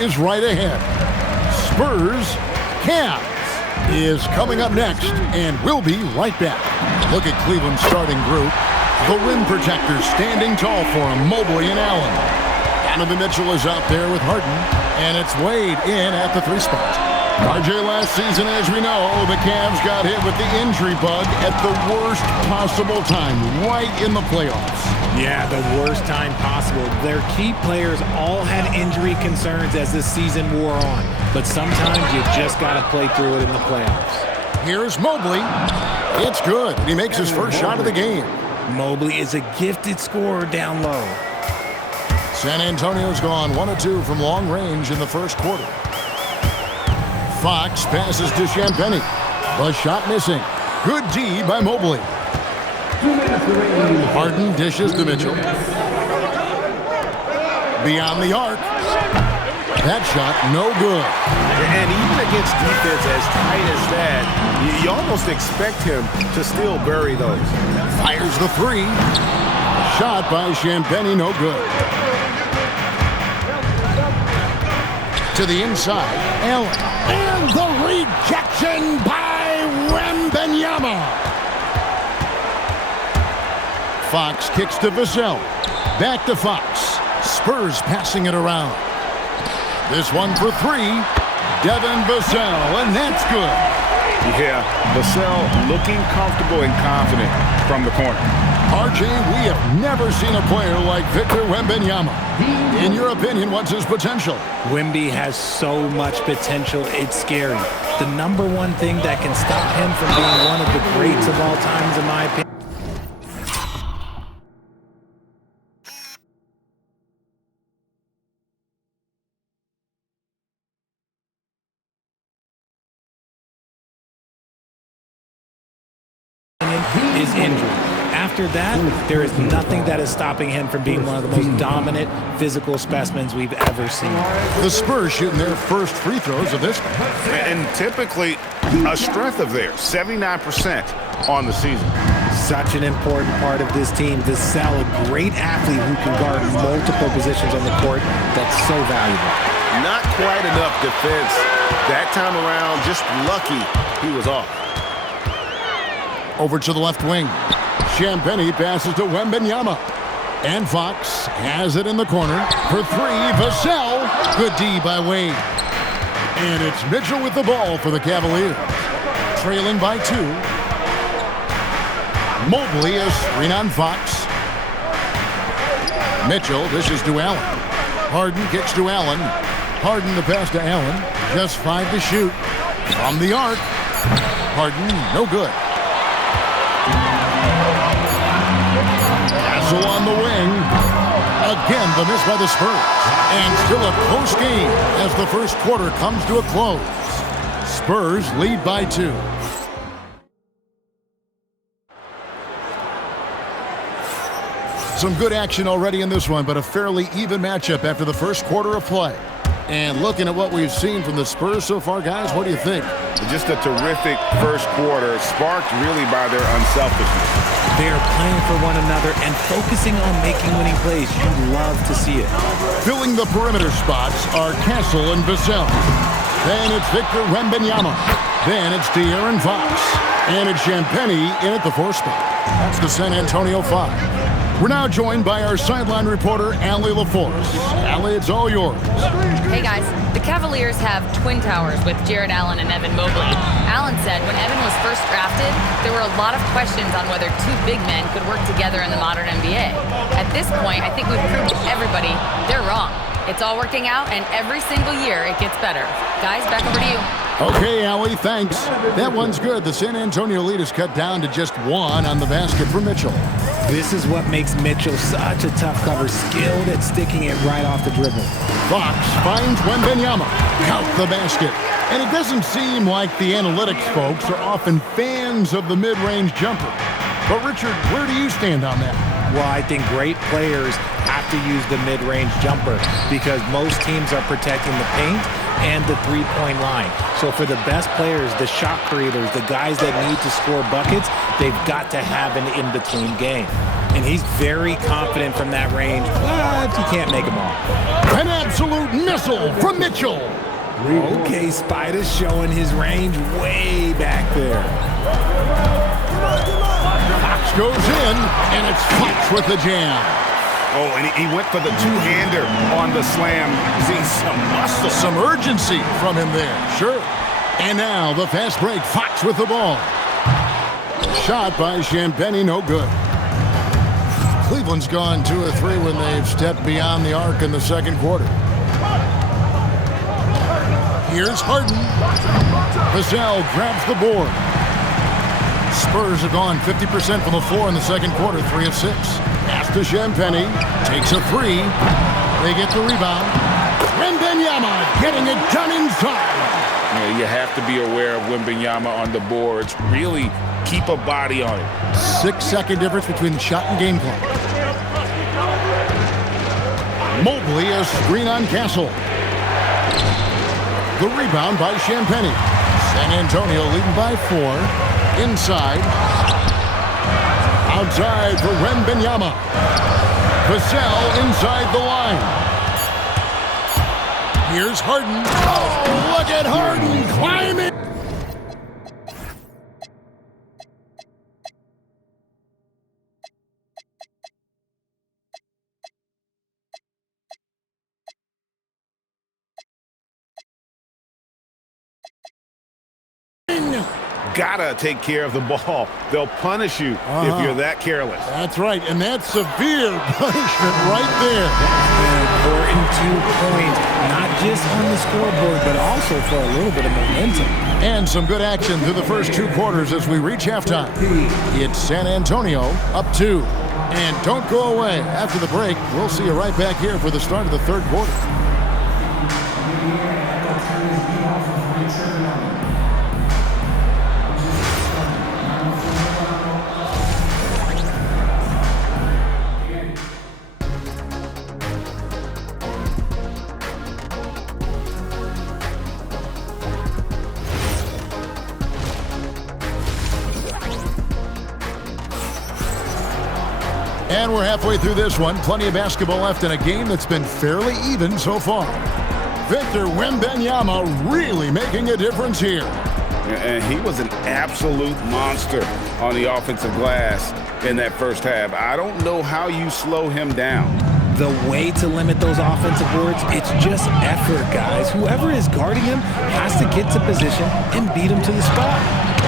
is right ahead. Spurs, Cavs is coming up next, and we'll be right back. Look at Cleveland's starting group. The rim protectors standing tall for him, Mobley and Allen. Donovan Mitchell is out there with Harden, and it's Wade in at the 3 spot. RJ, last season, as we know, the Cavs got hit with the injury bug at the worst possible time, right in the playoffs. Yeah, the worst time possible. Their key players all had injury concerns as the season wore on, but sometimes you just got to play through it in the playoffs. Here's Mobley. It's good. He makes his first shot of the game. Mobley is a gifted scorer down low. San Antonio's gone 1 of 2 from long range in the first quarter. Fox passes to Champagnie. The shot missing. Good D by Mobley. Harden dishes to Mitchell. Beyond the arc. That shot, no good. And even against defense as tight as that, you almost expect him to still bury those. Fires the 3. Shot by Champagnie, no good. To the inside, Allen. And the rejection by Wembanyama. Fox kicks to Vassell. Back to Fox. Spurs passing it around. This one for 3. Devin Vassell, and that's good. Yeah, Vassell looking comfortable and confident from the corner. RJ, we have never seen a player like Victor Wembanyama. In your opinion, what's his potential? Wemby has so much potential, it's scary. The number one thing that can stop him from being one of the greats of all times, in my opinion, is injury. After that, there is nothing that is stopping him from being one of the most dominant physical specimens we've ever seen. The Spurs shooting their first free throws of this one. And typically a strength of theirs, 79% on the season. Such an important part of this team. Vassell, a great athlete who can guard multiple positions on the court. That's so valuable. Not quite enough defense that time around. Just lucky he was off. Over to the left wing. Champagnie passes to Wembanyama. And Fox has it in the corner. For 3, Vassell. Good D by Wade. And it's Mitchell with the ball for the Cavaliers. Trailing by 2. Mobley is screen on Fox. Mitchell dishes to Allen. Harden kicks to Allen. Harden the pass to Allen. Just 5 to shoot. From the arc. Harden, no good. Castle on the wing. Again, the miss by the Spurs. And still a close game as the first quarter comes to a close. Spurs lead by 2. Some good action already in this one, but a fairly even matchup after the first quarter of play. And looking at what we've seen from the Spurs so far, guys, what do you think? Just a terrific first quarter, sparked really by their unselfishness. They are playing for one another and focusing on making winning plays. You love to see it. Filling the perimeter spots are Castle and Vassell. Then it's Victor Wembanyama. Then it's De'Aaron Fox. And it's Champagnie in at the 4 spot. That's the San Antonio 5. We're now joined by our sideline reporter, Allie LaForce. Allie, it's all yours. Hey guys, the Cavaliers have twin towers with Jared Allen and Evan Mobley. Allen said when Evan was first drafted, there were a lot of questions on whether 2 big men could work together in the modern NBA. At this point, I think we've proved to everybody they're wrong. It's all working out, and every single year it gets better. Guys, back over to you. Okay, Allie, thanks. That one's good. The San Antonio lead is cut down to just 1 on the basket for Mitchell. This is what makes Mitchell such a tough cover, skilled at sticking it right off the dribble. Fox finds Wembanyama. Count the basket. And it doesn't seem like the analytics folks are often fans of the mid-range jumper. But, Richard, where do you stand on that? Well, I think great players have to use the mid-range jumper because most teams are protecting the paint and the three-point line. So for the best players, the shot creators, the guys that need to score buckets, they've got to have an in-between game. And he's very confident from that range, but you can't make them all. An absolute missile from Mitchell. Okay, Spider's showing his range way back there. Fox goes in, and it's Fox with the jam. Oh, and he went for the two-hander on the slam. See some muscle. Some urgency from him there, sure. And now the fast break, Fox with the ball. Shot by Champagnie, no good. Cleveland's gone 2 of 3 when they've stepped beyond the arc in the second quarter. Here's Harden. Vassell grabs the board. Spurs have gone 50% from the floor in the second quarter, 3 of 6. Pass to Champagnie, takes a 3. They get the rebound. Wembanyama getting it done inside. You have to be aware of Wembanyama on the boards. Really keep a body on it. 6-second difference between shot and game clock. Mobley, a screen on Castle. The rebound by Champagnie. San Antonio leading by 4. Inside. Outside for Wembanyama. Vassell inside the line. Here's Harden. Oh, look at Harden climbing. Gotta take care of the ball. They'll punish you if you're that careless. That's right, and that's severe punishment right there. An important 2 points, not just on the scoreboard, but also for a little bit of momentum. And some good action through the first 2 quarters as we reach halftime. It's San Antonio up 2. And don't go away. After the break, we'll see you right back here for the start of the third quarter. And we're halfway through this one. Plenty of basketball left in a game that's been fairly even so far. Victor Wembanyama really making a difference here. And he was an absolute monster on the offensive glass in that first half. I don't know how you slow him down. The way to limit those offensive boards, it's just effort, guys. Whoever is guarding him has to get to position and beat him to the spot.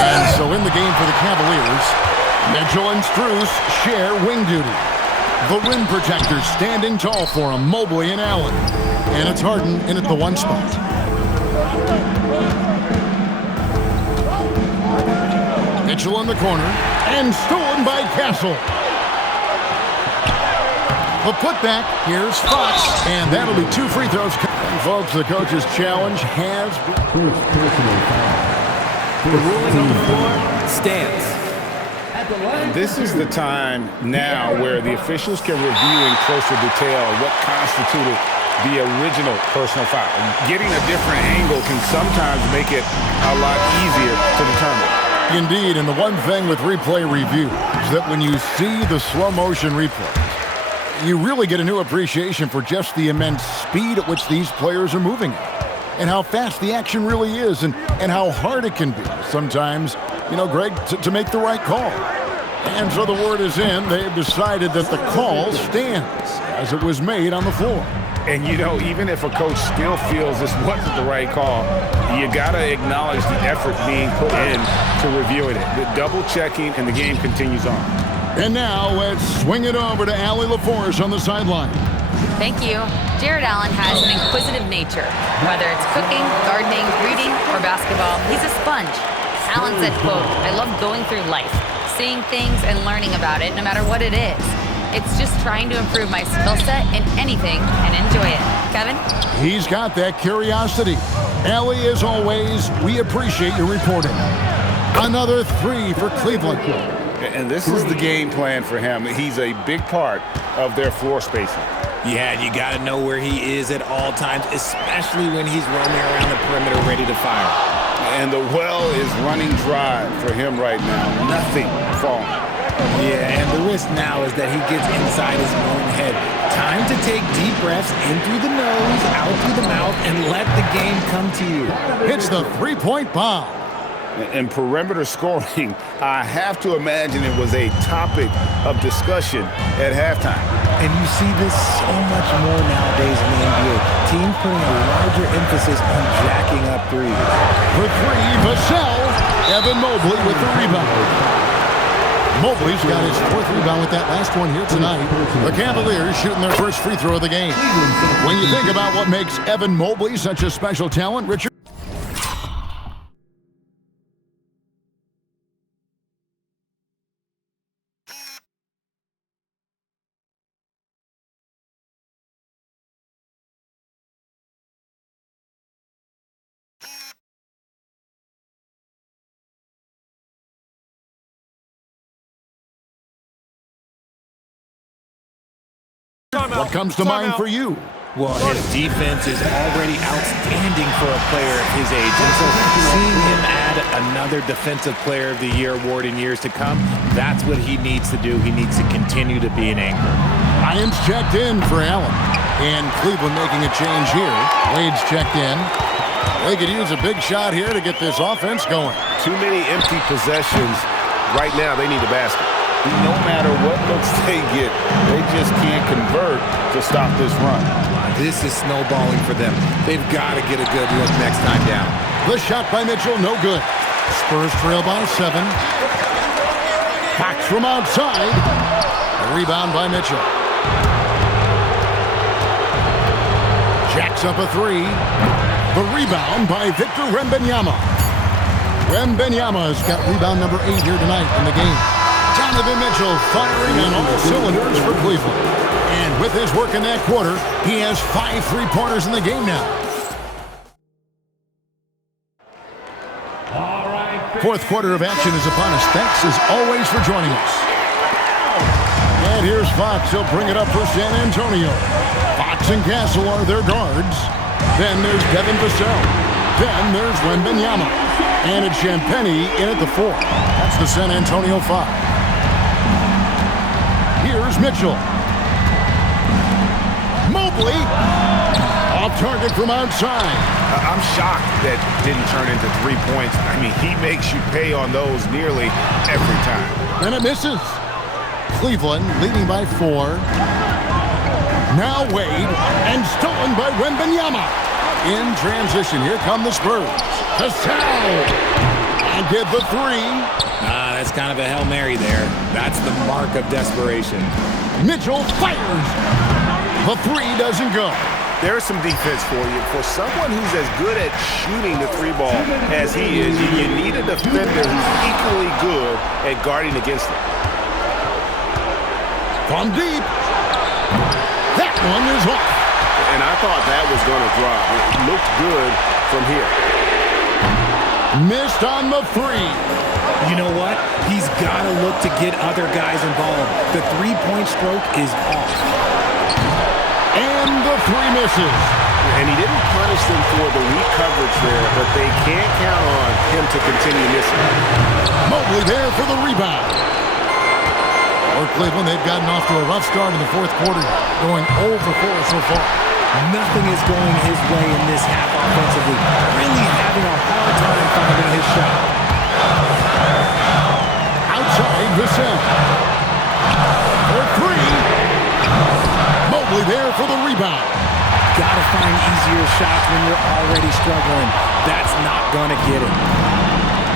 And so in the game for the Cavaliers, Mitchell and Strus share wing duty. The rim protectors standing tall for him, Mobley and Allen. And it's Harden in at the 1 spot. Mitchell in the corner, and stolen by Castle. The putback, here's Fox, and that'll be 2 free throws. And folks, the coach's challenge has been... The ruling on the floor stands. This is the time now where the officials can review in closer detail what constituted the original personal foul. Getting a different angle can sometimes make it a lot easier to determine. Indeed, and the one thing with replay review is that when you see the slow motion replays, you really get a new appreciation for just the immense speed at which these players are moving at, and how fast the action really is, and how hard it can be sometimes, you know, Greg, to make the right call. And so the word is in. They've decided that the call stands as it was made on the floor. And, you know, even if a coach still feels this wasn't the right call, you got to acknowledge the effort being put in to reviewing it. The double-checking, and the game continues on. And now let's swing it over to Allie LaForce on the sideline. Thank you. Jarrett Allen has an inquisitive nature. Whether it's cooking, gardening, reading, or basketball, he's a sponge. Allen said, quote, "I love going through life, seeing things and learning about it no matter what it is. It's just trying to improve my skill set in anything and enjoy it." Kevin? He's got that curiosity. Allie, as always, we appreciate your reporting. Another 3 for Cleveland. And this is the game plan for him. He's a big part of their floor spacing. Yeah, and you got to know where he is at all times, especially when he's roaming around the perimeter ready to fire. And the well is running dry for him right now. Nothing falling. Yeah, and the risk now is that he gets inside his own head. Time to take deep breaths in through the nose, out through the mouth, and let the game come to you. Hits the three-point bomb. And perimeter scoring, I have to imagine it was a topic of discussion at halftime. And you see this so much more nowadays in the NBA. Teams putting a larger emphasis on jacking up threes. For three, Vassell. Evan Mobley with the rebound. Mobley's got his fourth rebound with that last one here tonight. The Cavaliers shooting their first free throw of the game. When you think about what makes Evan Mobley such a special talent, Richard. What comes to mind for you? Well, his defense is already outstanding for a player of his age. And so seeing him add another Defensive Player of the Year award in years to come, that's what he needs to do. He needs to continue to be an anchor. Lions checked in for Allen. And Cleveland making a change here. Wade's checked in. They could use a big shot here to get this offense going. Too many empty possessions. Right now, they need a basket. No matter what looks they get, they just can't convert to stop this run. This is snowballing for them. They've got to get a good look next time down. The shot by Mitchell, no good. Spurs trail by 7. Fox from outside. A rebound by Mitchell. Jacks up a 3. The rebound by Victor Wembanyama. Wembanyama's got rebound number 8 here tonight in the game. Donovan Mitchell firing on all cylinders for Cleveland. And with his work in that quarter, he has 5 3-pointers in the game now. Fourth quarter of action is upon us. Thanks as always for joining us. And here's Fox. He'll bring it up for San Antonio. Fox and Castle are their guards. Then there's Devin Vassell. Then there's Wembanyama. And it's Champagnie in at the 4. That's the San Antonio 5. Here's Mitchell. Mobley. Off target from outside. I'm shocked that didn't turn into 3 points. I mean, he makes you pay on those nearly every time. And it misses. Cleveland leading by 4. Now Wade. And stolen by Wembanyama. In transition, here come the Spurs. Vassell. And get the 3. That's kind of a Hail Mary there. That's the mark of desperation. Mitchell fires. The 3 doesn't go. There's some defense for you. For someone who's as good at shooting the 3 ball as he is, you need a defender who's equally good at guarding against it. From deep. That one is off. And I thought that was going to drop. It looked good from here. Missed on the 3. You know what? He's got to look to get other guys involved. The 3-point stroke is off. And the 3 misses. And he didn't punish them for the weak coverage there, but they can't count on him to continue missing. Mobley there for the rebound. For Cleveland, they've gotten off to a rough start in the fourth quarter, going 0 for 4 so far. Nothing is going his way in this half offensively. Really having a hard time finding his shot. Outside Vassell. For 3. Mobley there for the rebound. Gotta find easier shots when you're already struggling. That's not gonna get it.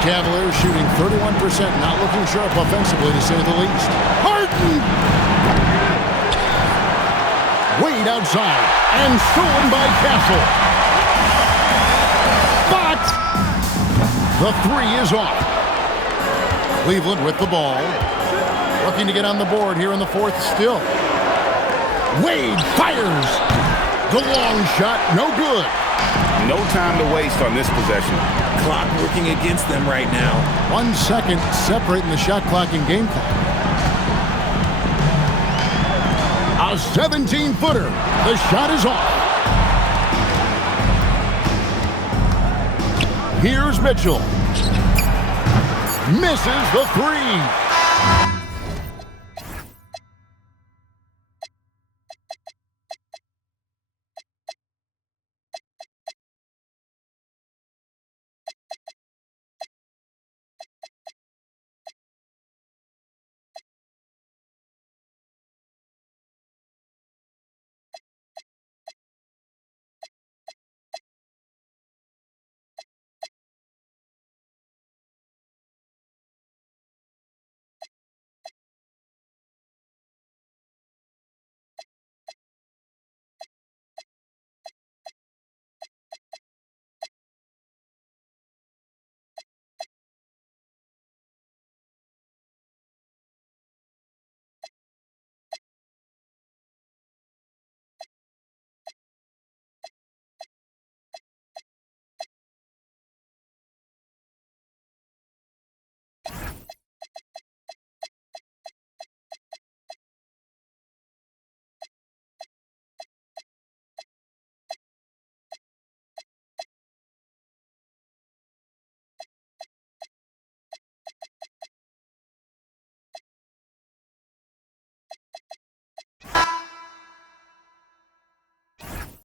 Cavaliers shooting 31%, not looking sharp offensively to say the least. Harden! Wade outside, and stolen by Castle. But the 3 is off. Cleveland with the ball. Looking to get on the board here in the fourth still. Wade fires. The long shot, no good. No time to waste on this possession. Clock working against them right now. 1 second separating the shot clock and game clock. A 17-footer. The shot is off. Here's Mitchell. Misses the three.